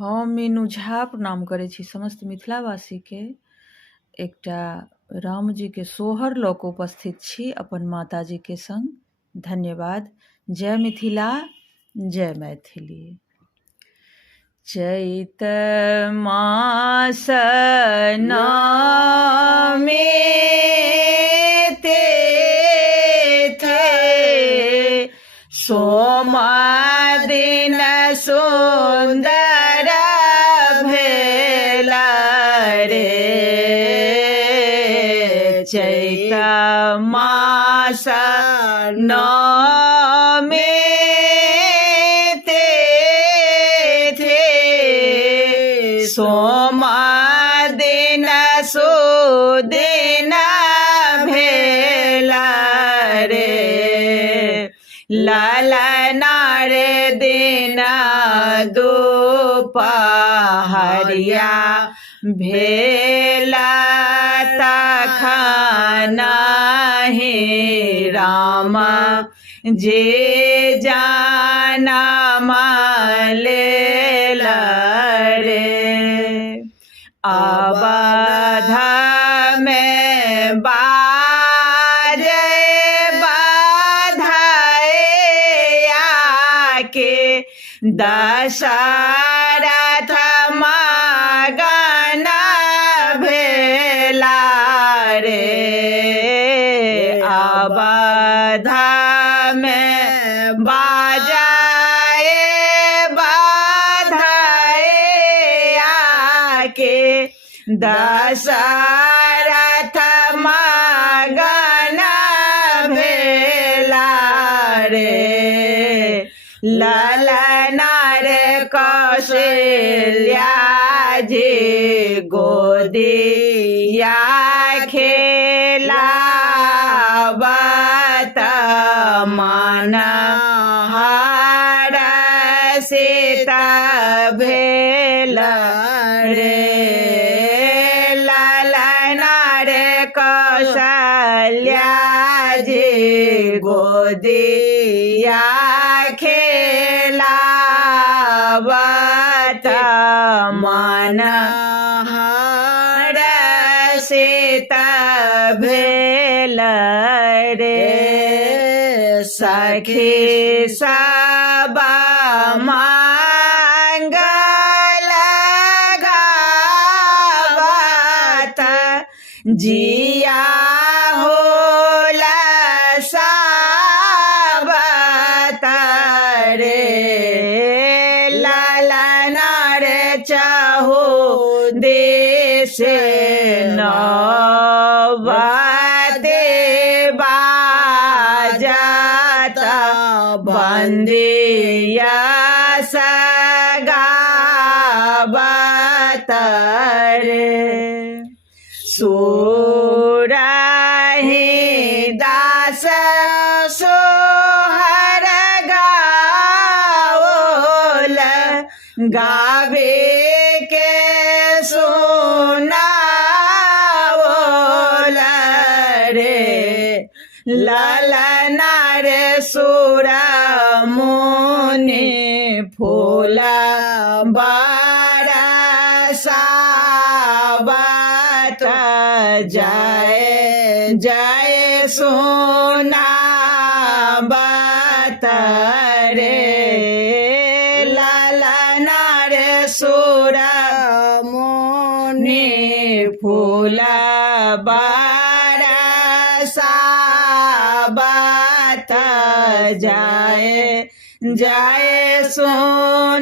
हम मीनू झा प्रणाम करै छी समस्त मिथिलावासीके। एकटा राम जी के सोहर लऽ कऽ उपस्थित छी अपन माताजी के संग। धन्यवाद। जय मिथिला, जय मैथिली। चैत मास नामे सोमा दिन सुंदर भेला रे। चैत मास नामे सोमा दिन सुदिन भेला रे। ललना रे दिन दुपहरिया भेला तखन हे राम जे जनम लेला रे। अवध में बाजे बधाइया के दशरथ मगन भेला रे। अवध में बाजाए बधाइया के दशरथ मगन भेला रे। ललना रे कौशल्या जी गोदिया खेलावत मन हरषित भेला रे। ललना रे कौशल्या जी गोदिया खेलावत मन हरषित भेला रे। सखी सब मंगल गावत जिया होला सावत रे। ललना रे चाहो देश नवते बाजत बंदिया सगावत रे। सुरहि दास सोहर गाओल गावे के सुनाओल रे। ललना रे सुर मुनि फूला बरसावत जय जय सुनावत रे। ललना रे सुर मुनि फूला बरसावत जय जय सुनावत